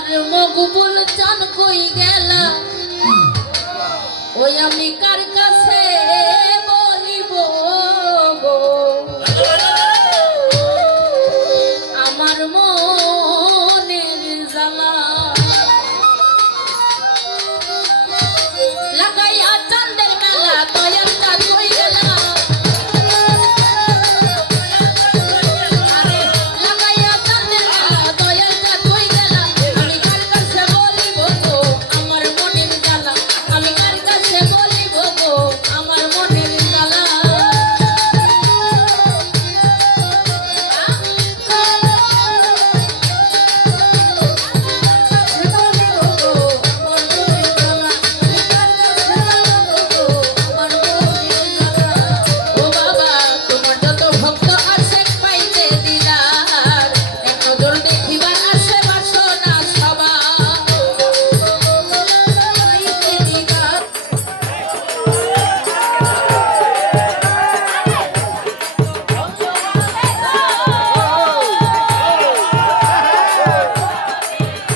আমার মগবুল চান কই গেলা? ওই আমি কার